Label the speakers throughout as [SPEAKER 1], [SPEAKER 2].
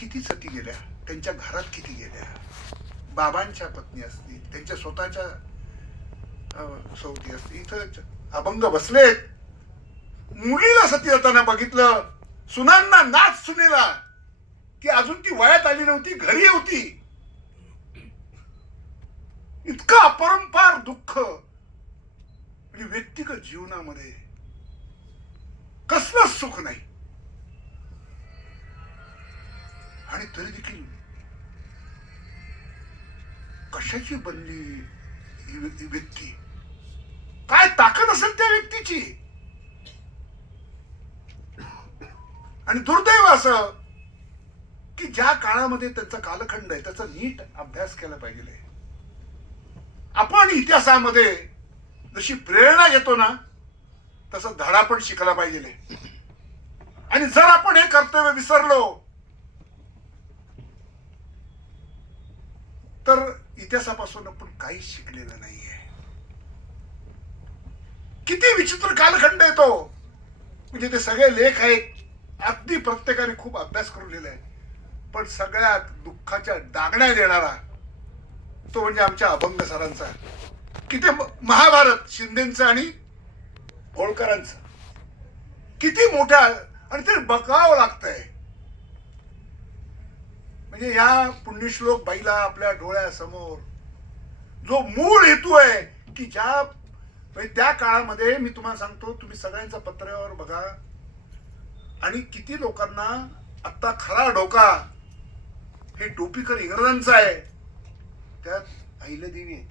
[SPEAKER 1] किती सती गेल्या? त्यांच्या घरात किती गेल्या? बाबांच्या पत्नी असतील त्यांच्या स्वतःच्या अं, सवती असतील इथं अभंग बसलेत. मुलीला सती जाताना बघितलं. सुनांना नाच सुनेला. की अजून ती वयात आली नव्हती घरी होती. इतकं अपरंपार दुःख. आणि व्यक्तिगत जीवनामध्ये कसलंच सुख नाही. आणि तरी देखील कशाची बनली ही व्यक्ती? काय ताकद असेल त्या व्यक्तीची? आणि दुर्दैव असं की ज्या काळामध्ये त्यांचा कालखंड आहे त्याचा नीट अभ्यास केला पाहिजे. आपण इतिहासामध्ये जशी प्रेरणा घेतो ना तसा धडा पण शिकला पाहिजे. आणि जर आपण हे कर्तव्य विसरलो तर इतिहासापासून आपण काहीच शिकलेलं नाहीये. किती विचित्र कालखंड येतो म्हणजे ते सगळे लेख आहेत. अगदी प्रत्येकाने खूप अभ्यास करून लिहिलाय. पण सगळ्यात दुःखाच्या दागण्या देणारा तो म्हणजे आमच्या अभंग सरांचा. किती महाभारत शिंदेचं आणि होळकरांचं. किती मोठ्या आणि ते बघावं लागतंय. म्हणजे या पुण्यश्लोक बाईला आपल्या डोळ्यासमोर जो मूळ हेतू आहे की ज्या म्हणजे त्या काळामध्ये मी तुम्हाला सांगतो तुम्ही सगळ्यांचा पत्र्यावर बघा. आणि किती लोकांना आत्ता खरा डोका हे टोपीकर इंग्रजांचा आहे. त्यात अहिल्यादेवी आहे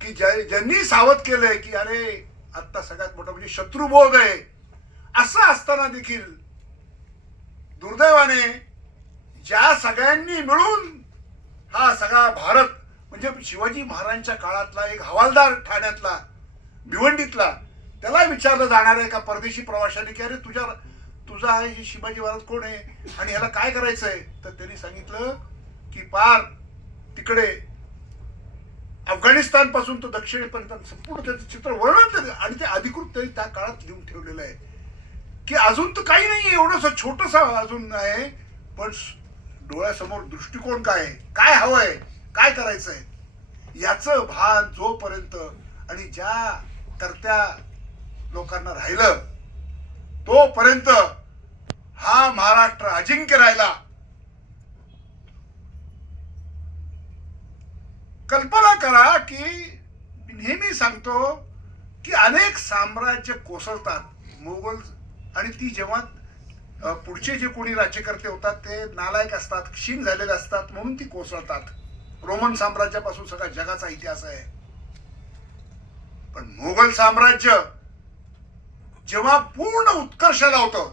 [SPEAKER 1] की ज्या- ज्यांनी सावध केलंय की अरे आत्ता सगळ्यात मोठा म्हणजे शत्रुबोध आहे. असं असताना देखील दुर्दैवाने ज्या सगळ्यांनी मिळून हा सगळा भारत म्हणजे शिवाजी महाराजांच्या काळातला एक हवालदार ठाण्यातला भिवंडीतला त्याला विचारलं जाणार आहे का परदेशी प्रवाशाने की अरे तुझ्या तुझा आहे हे शिवाजी महाराज कोण आहे? आणि ह्याला काय करायचंय? तर त्यांनी सांगितलं की पार तिकडे अफगाणिस्तानपासून तो दक्षिणेपर्यंत संपूर्ण त्याचं चित्र वर्णन आणि ते अधिकृत त्यांनी त्या काळात लिहून ठेवलेलं आहे. की अजून तर काही नाही एवढंसं छोटस अजून आहे. पण डोळ्यासमोर दृष्टिकोन काय काय हवंय? काय करायचंय? याचं भान जोपर्यंत आणि ज्या करत्या लोकांना राहिलं तोपर्यंत हा महाराष्ट्र अजिंक्य राहिला. कल्पना करा की मी नेहमी सांगतो की अनेक साम्राज्य कोसळतात. मोगल आणि ती जेव्हा पुढचे जे कोणी राज्यकर्ते होतात ते नालायक असतात क्षीण झालेले असतात म्हणून ती कोसळतात. रोमन साम्राज्यापासून सगळा जगाचा इतिहास आहे. पण मोगल साम्राज्य जेव्हा पूर्ण उत्कर्षाला होतं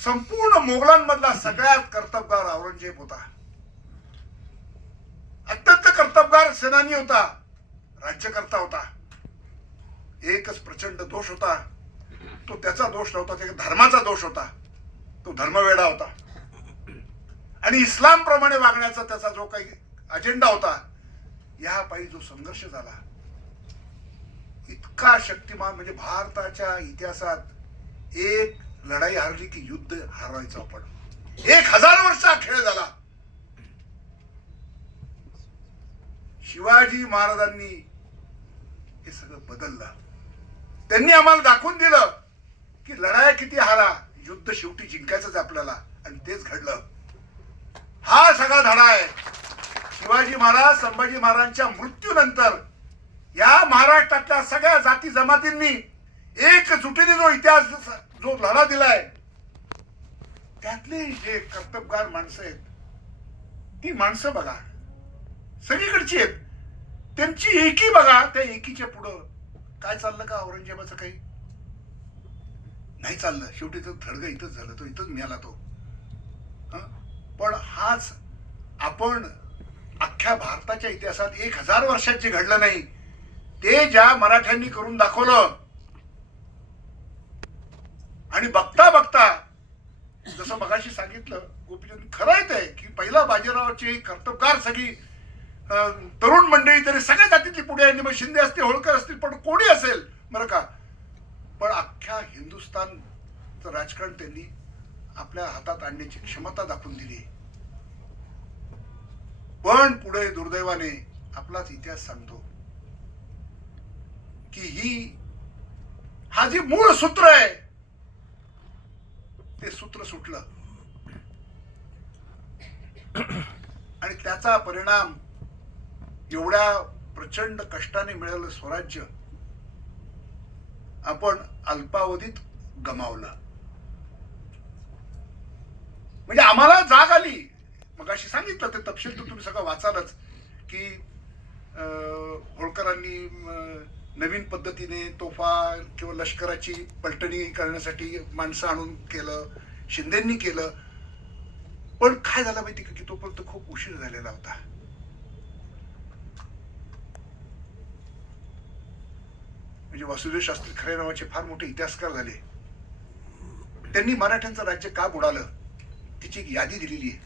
[SPEAKER 1] संपूर्ण मोगलांमधला सगळ्यात कर्तबगार औरंगजेब होता. अत्यंत कर्तबगार सेनानी होता राज्यकर्ता होता. एकच प्रचंड दोष होता. तो त्याचा दोष नव्हता त्या धर्माचा दोष होता. तो धर्मवेडा होता. आणि इस्लाम प्रमाणे वागण्याचा त्याचा जो काही अजेंडा होता या पायी जो संघर्ष झाला इतका शक्तिमान म्हणजे भारताच्या इतिहासात एक लढाई हरली की युद्ध हरवायचं आपण. एक हजार वर्ष हा खेळ झाला. शिवाजी महाराजांनी हे सगळं बदललं. त्यांनी आम्हाला दाखवून दिलं. की लढाया किती हारा युद्ध शेवटी जिंकायचंच आपल्याला. आणि तेच घडलं. हा सगळा धडा आहे. शिवाजी महाराज संभाजी महाराजांच्या मृत्यूनंतर या महाराष्ट्रातल्या सगळ्या जाती जमातींनी एकजुटीने जो इतिहास जो लढा दिलाय त्यातली जे कर्तबगार माणसं आहेत ती माणसं बघा. सगळीकडची आहेत. त्यांची एकी बघा. त्या एकीच्या पुढं काय चाललं का औरंगजेबाचं काही? नाही चाललं. शेवटी तो थडग इथंच झालं. तो इथंच मिळाला तो. पण हाच आपण अख्ख्या भारताच्या इतिहासात एक हजार वर्षात जे घडलं नाही ते ज्या मराठ्यांनी करून दाखवलं. आणि बघता बघता जसं मगाशी सांगितलं गोपीचंद खरं आहे ते की पहिला बाजीरावाची कर्तबगार सगळी तरुण मंडळी तरी सगळ्या जातीतली पुढे आणि मग शिंदे असतील होळकर असतील पण कोणी असेल बरं का? पण अख्ख्या हिंदुस्थानचं राजकारण त्यांनी आपल्या हातात आणण्याची क्षमता दाखवून दिली. पण पुढे दुर्दैवाने आपलाच इतिहास सांगतो की ही हा जे मूळ सूत्र आहे ते सूत्र सुटलं. आणि त्याचा परिणाम एवढ्या प्रचंड कष्टाने मिळालं स्वराज्य आपण अल्पावधीत गमावला. म्हणजे आम्हाला जाग आली. मग अशी सांगितलं ते तपशील तर तुम्ही सगळं वाचालच की होळकरांनी नवीन पद्धतीने तोफा किंवा लष्कराची पलटणी करण्यासाठी माणसं आणून केलं शिंदेंनी केलं. पण काय झालं माहिती का की तोपर्यंत खूप उशीर झालेला होता. म्हणजे वासुदेव शास्त्री खरे नावाचे फार मोठे इतिहासकार झाले. त्यांनी मराठ्यांचं राज्य का बुडालं तिची एक यादी दिलेली आहे.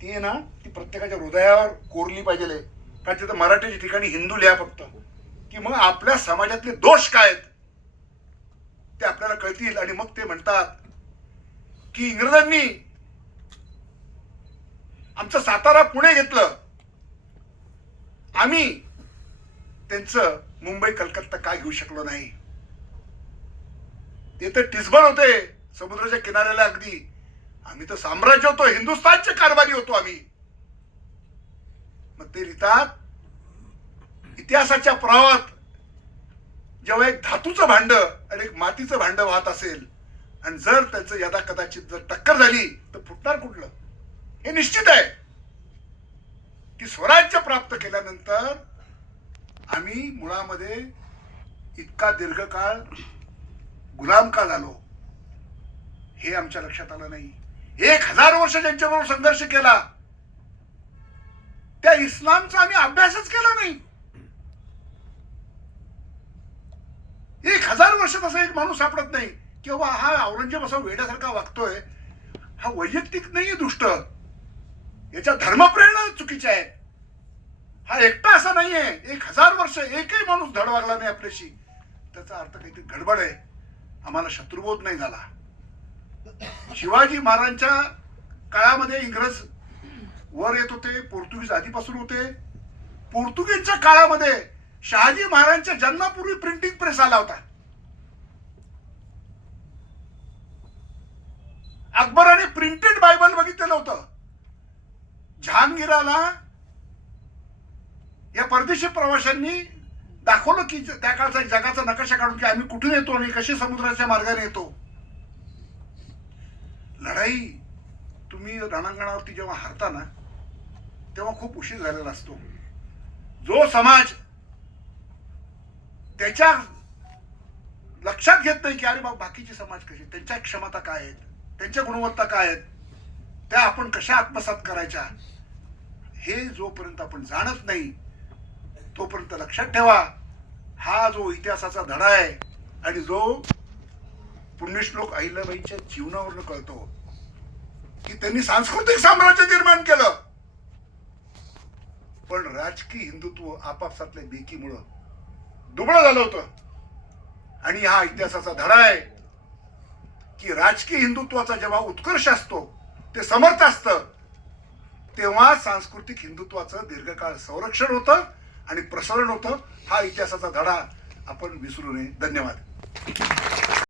[SPEAKER 1] ती आहे ना ती प्रत्येकाच्या हृदयावर कोरली पाहिजे कारण तिथं मराठ्याच्या ठिकाणी हिंदू लिहा फक्त. की मग आपल्या समाजातले दोष काय आहेत? ते आपल्याला कळतील आणि मग ते म्हणतात की इंग्रजांनी आमचं सातारा पुणे घेतलं. आम्ही त्यांचं मुंबई कलकत्ता काय घेऊ शकलो नाही? ते तर टिसबळ होते समुद्राच्या किनाऱ्याला अगदी. आम्ही तर साम्राज्य होतो हिंदुस्थानचे कारभारी होतो आम्ही. मग ते लिहितात इतिहासाच्या प्रवाहात जेव्हा एक धातूचं भांड आणि एक मातीचं भांड वाहत असेल आणि जर त्यांचं यदा कदाचित जर टक्कर झाली तर फुटणार कुठलं? हे निश्चित आहे की स्वराज्य प्राप्त केल्यानंतर आम्ही मुळामध्ये इतका दीर्घकाळ गुलाम का झालो हे आमच्या लक्षात आलं नाही. एक हजार वर्ष ज्यांच्याबरोबर संघर्ष केला त्या इस्लामचा आम्ही अभ्यासच केला नाही. एक हजार वर्ष तसा एक माणूस सापडत नाही. किंवा हा औरंगजेब असा वेड्यासारखा वागतोय. हा वैयक्तिक नाहीये दुष्ट. याच्या धर्मप्रेरणा चुकीच्या आहे. हा एकटा असा नाहीये. एक हजार वर्ष एकही माणूस धड वागला नाही आपल्याशी. त्याचा अर्थ काहीतरी गडबड आहे. आम्हाला शत्रुबोध नाही झाला. शिवाजी महाराजांच्या काळामध्ये इंग्रज वर येत होते पोर्तुगीज आधीपासून होते. पोर्तुगीजच्या काळामध्ये शहाजी महाराजांच्या जन्मापूर्वी प्रिंटिंग प्रेस आला होता. अकबराने प्रिंटेड बायबल बघितलेलं होतं. जहांगीराला परदेशी प्रवाशांनी दाखवलं की त्या काळचा जगाचा नकाशा काढून की आम्ही कुठून येतो आणि कसे समुद्राच्या मार्गाने येतो? लढाई तुम्ही रणांगणावरती जेव्हा हारता ना तेव्हा खूप उशीर झालेला असतो. जो समाज त्याच्या लक्षात घेत नाही की अरे बाबा बाकीचे समाज कसे त्यांच्या क्षमता काय आहेत? त्यांच्या गुणवत्ता काय आहेत? त्या आपण कशा आत्मसात करायच्या? हे जोपर्यंत आपण जाणत नाही तोपर्यंत लक्षात ठेवा हा जो इतिहासाचा धडा आहे आणि जो पुण्यश्लोक अहिल्याबाईच्या जीवनावरनं कळतो की त्यांनी सांस्कृतिक साम्राज्य निर्माण केलं. पण राजकीय हिंदुत्व आपापसातल्या बेकीमुळं दुबळं झालं होतं. आणि हा इतिहासाचा धडा आहे की राजकीय हिंदुत्वाचा जेव्हा उत्कर्ष असतो ते समर्थ असतं तेव्हा सांस्कृतिक हिंदुत्वाचं दीर्घकाळ संरक्षण होतं आणि प्रसारण होतं हा इतिहासाचा धडा आपण विसरू नये. धन्यवाद.